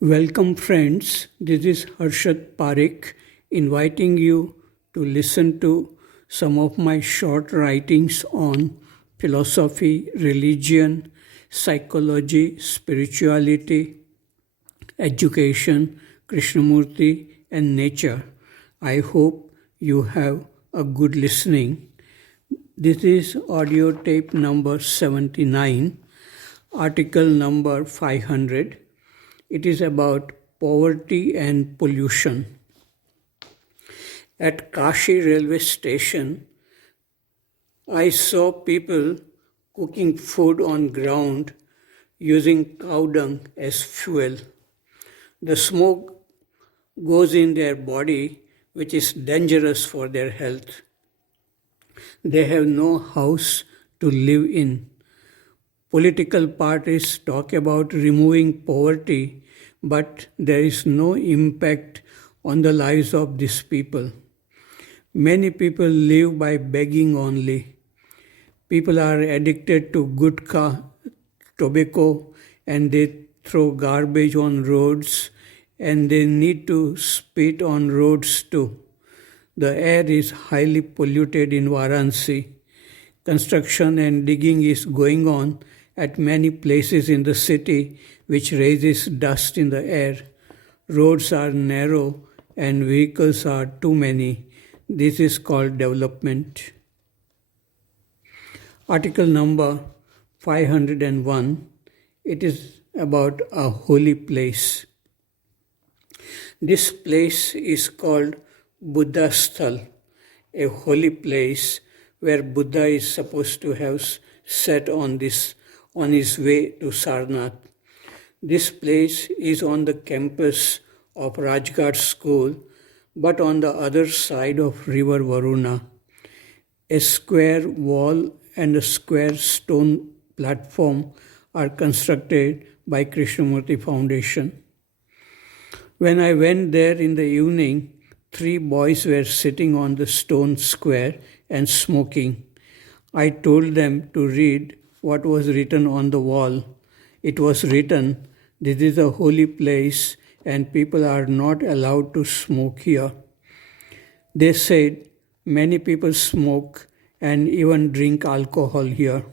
Welcome, friends. This is Harshad Parekh inviting you to listen to some of my short writings on philosophy, religion, psychology, spirituality, education, Krishnamurti, and nature. I hope you have a good listening. This is audio tape number 79, article number 500. It is about poverty and pollution. At Kashi railway station, I saw people cooking food on ground using cow dung as fuel. The smoke goes in their body, which is dangerous for their health. They have no house to live in. Political parties talk about removing poverty, but there is no impact on the lives of these people. Many people live by begging only. People are addicted to gutka, tobacco, and they throw garbage on roads, and they need to spit on roads too. The air is highly polluted in Varanasi. Construction and digging is going on at many places in the city, which raises dust in the air. Roads are narrow and vehicles are too many. This is called development. Article number 501. It is about a holy place. This place is called Buddha Sthal, a holy place where Buddha is supposed to have sat on his way to Sarnath. This place is on the campus of Rajghat school, but on the other side of river Varuna. A square wall and a square stone platform are constructed by Krishnamurti Foundation. When I went there in the evening, 3 boys were sitting on the stone square and smoking. I told them to read what was written on the wall. It was written, "This is a holy place and people are not allowed to smoke here." They said, "Many people smoke and even drink alcohol here."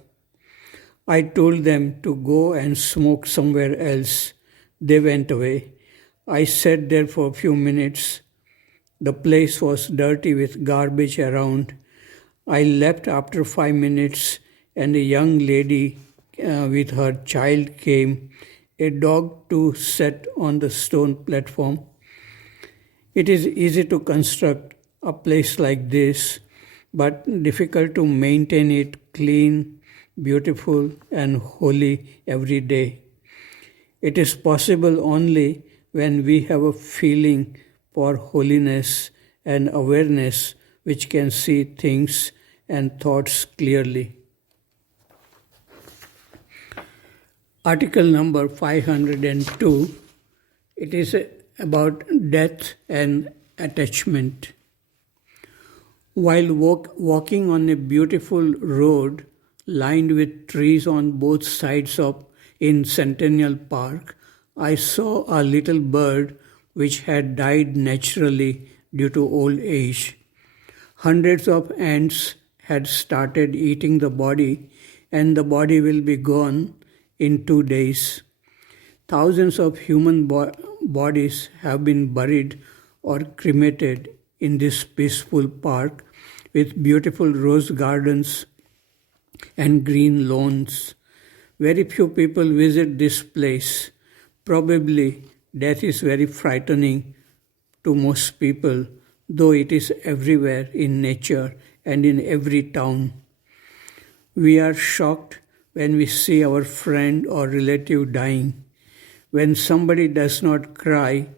I told them to go and smoke somewhere else. They went away. I sat there for a few minutes. The place was dirty with garbage around. I left after 5 minutes and a young lady with her child came. A dog too sat on the stone platform. It is easy to construct a place like this, but difficult to maintain it clean, beautiful, and holy every day. It is possible only when we have a feeling for holiness and awareness which can see things and thoughts clearly. Article number 502, it is about death and attachment. While walking on a beautiful road lined with trees on both sides in Centennial Park, I saw a little bird which had died naturally due to old age. Hundreds of ants had started eating the body, and the body will be gone in 2 days. Thousands of human bodies have been buried or cremated in this peaceful park with beautiful rose gardens and green lawns. Very few people visit this place. Probably death is very frightening to most people, though it is everywhere in nature and in every town. We are shocked when we see our friend or relative dying. When somebody does not cry,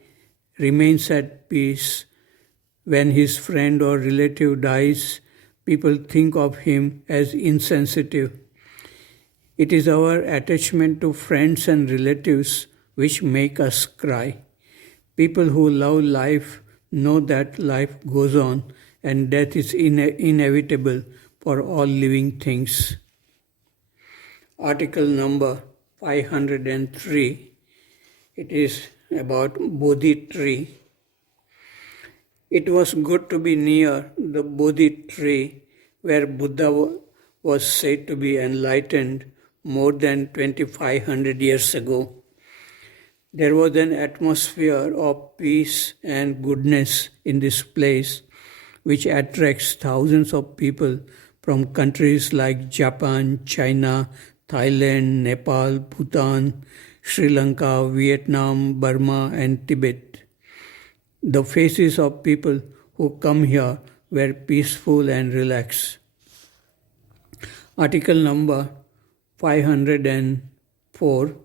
remains at peace, when his friend or relative dies, people think of him as insensitive. It is our attachment to friends and relatives which make us cry. People who love life know that life goes on and death is inevitable for all living things. Article number 503, it is about Bodhi Tree. It was good to be near the Bodhi Tree where Buddha was said to be enlightened more than 2500 years ago. There was an atmosphere of peace and goodness in this place, which attracts thousands of people from countries like Japan, China, Thailand, Nepal, Bhutan, Sri Lanka, Vietnam, Burma, and Tibet. The faces of people who come here were peaceful and relaxed. Article number 504.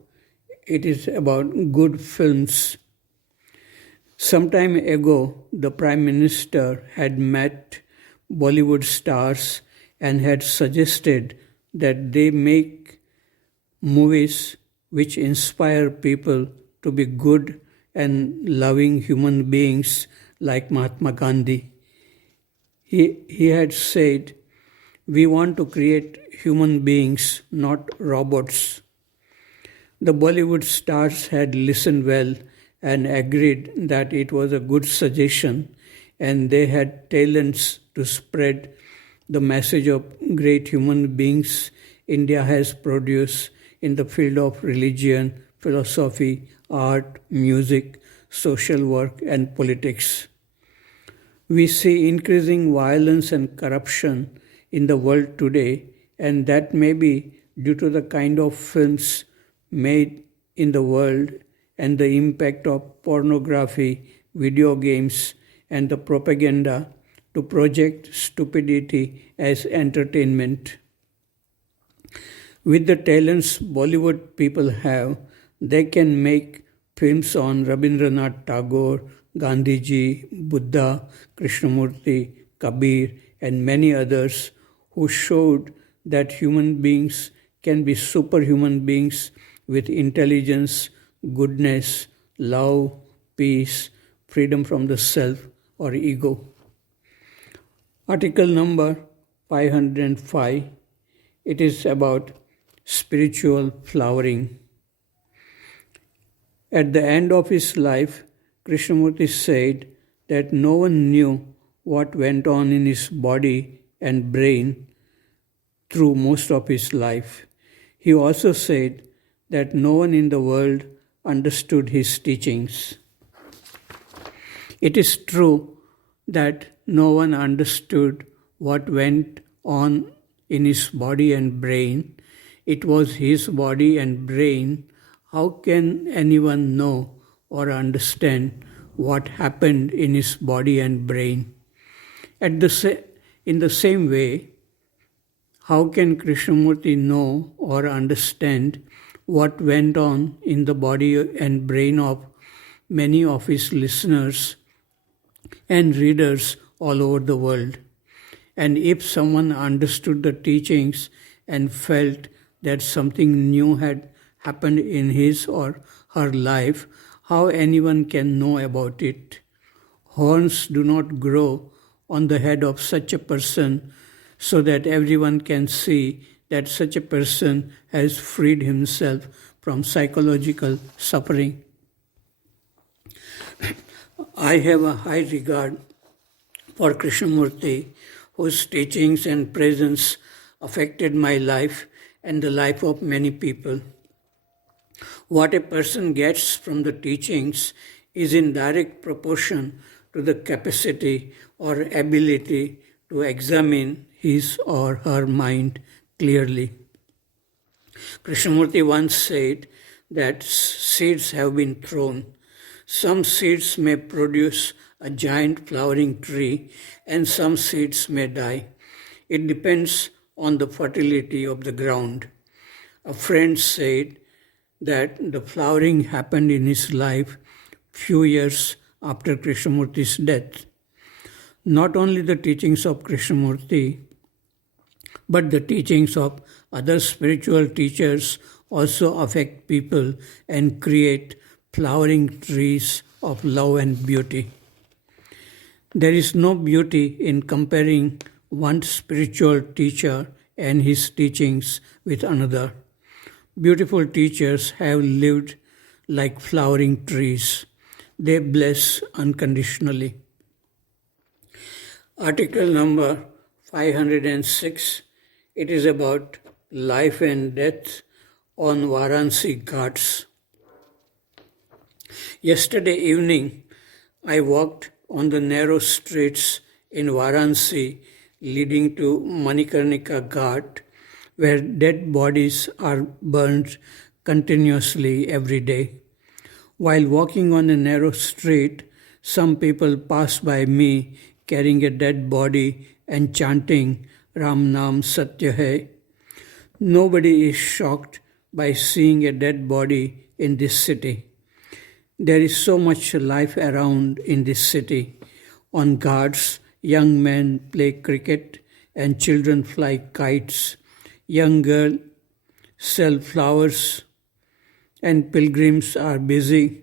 It is about good films. Some time ago, the Prime Minister had met Bollywood stars and had suggested that they make movies which inspire people to be good and loving human beings like Mahatma Gandhi. He had said, "We want to create human beings, not robots." The Bollywood stars had listened well and agreed that it was a good suggestion, and they had talents to spread the message of great human beings India has produced in the field of religion, philosophy, art, music, social work, and politics. We see increasing violence and corruption in the world today, and that may be due to the kind of films made in the world and the impact of pornography, video games, and the propaganda to project stupidity as entertainment. With the talents Bollywood people have, they can make films on Rabindranath Tagore, Gandhiji, Buddha, Krishnamurti, Kabir, and many others who showed that human beings can be superhuman beings with intelligence, goodness, love, peace, freedom from the self or ego. Article number 505. It is about spiritual flowering. At the end of his life, Krishnamurti said that no one knew what went on in his body and brain through most of his life. He also said that no one in the world understood his teachings. It is true that no one understood what went on in his body and brain. It was his body and brain. How can anyone know or understand what happened in his body and brain? In the same way, how can Krishnamurti know or understand what went on in the body and brain of many of his listeners and readers all over the world? And if someone understood the teachings and felt that something new had happened in his or her life, how anyone can know about it? Horns do not grow on the head of such a person so that everyone can see that such a person has freed himself from psychological suffering. I have a high regard for Krishnamurti, whose teachings and presence affected my life and the life of many people. What a person gets from the teachings is in direct proportion to the capacity or ability to examine his or her mind clearly. Krishnamurti once said that seeds have been thrown. Some seeds may produce a giant flowering tree, and some seeds may die. It depends on the fertility of the ground. A friend said that the flowering happened in his life few years after Krishnamurti's death. Not only the teachings of Krishnamurti, but the teachings of other spiritual teachers also affect people and create flowering trees of love and beauty. There is no beauty in comparing one spiritual teacher and his teachings with another. Beautiful teachers have lived like flowering trees. They bless unconditionally. Article number 506. It is about life and death on Varanasi Ghats. Yesterday evening, I walked on the narrow streets in Varanasi leading to Manikarnika Ghat, where dead bodies are burned continuously every day. While walking on a narrow street, some people passed by me carrying a dead body and chanting Ram Nam Satya Hai. Nobody is shocked by seeing a dead body in this city. There is so much life around in this city. On Ghats, young men play cricket and children fly kites. Young girls sell flowers and pilgrims are busy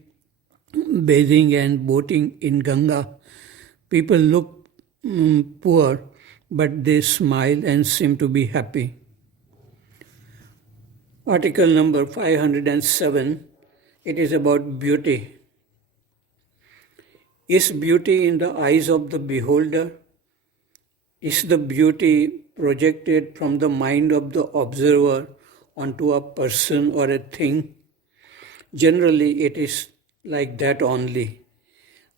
bathing and boating in Ganga. People look poor, but they smile and seem to be happy. Article number 507. It is about beauty. Is beauty in the eyes of the beholder? Is the beauty projected from the mind of the observer onto a person or a thing? Generally, it is like that only.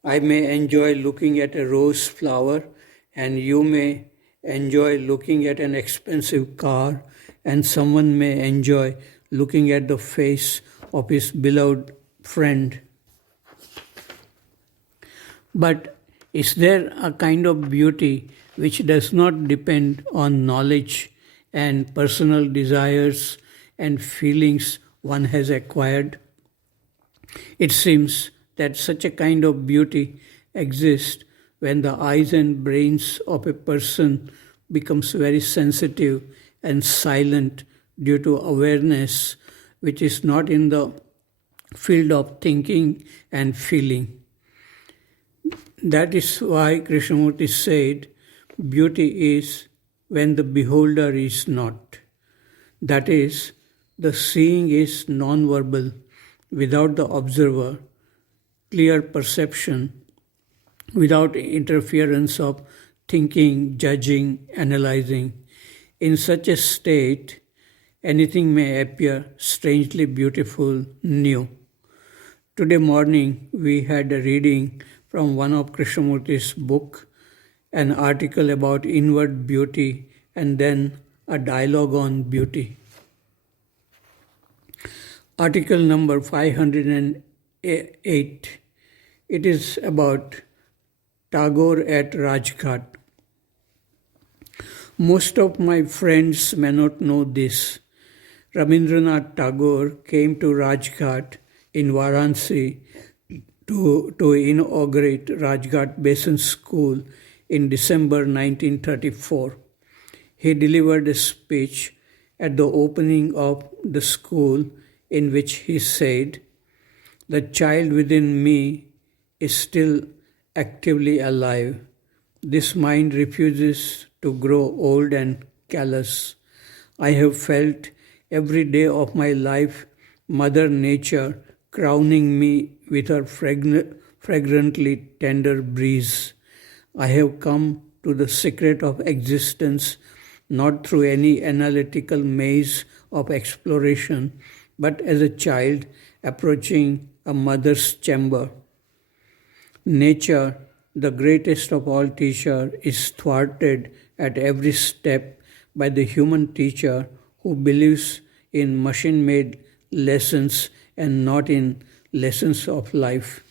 I may enjoy looking at a rose flower, and you may enjoy looking at an expensive car, and someone may enjoy looking at the face of his beloved friend. But is there a kind of beauty which does not depend on knowledge and personal desires and feelings one has acquired? It seems that such a kind of beauty exists when the eyes and brains of a person becomes very sensitive and silent due to awareness which is not in the field of thinking and feeling. That is why Krishnamurti said, beauty is when the beholder is not. That is, the seeing is non-verbal, without the observer, clear perception, without interference of thinking, judging, analyzing. In such a state, anything may appear strangely beautiful, new. Today morning, we had a reading from one of Krishnamurti's book, an article about inward beauty, and then a dialogue on beauty. Article number 508. It is about Tagore at Rajghat. Most of my friends may not know this. Rabindranath Tagore came to Rajghat in Varanasi to inaugurate Rajghat Basin School in December 1934. He delivered a speech at the opening of the school in which he said, "The child within me is still actively alive. This mind refuses to grow old and callous. I have felt every day of my life Mother Nature crowning me with her fragrantly tender breeze. I have come to the secret of existence not through any analytical maze of exploration, but as a child approaching a mother's chamber. Nature, the greatest of all teachers, is thwarted at every step by the human teacher who believes in machine-made lessons and not in lessons of life.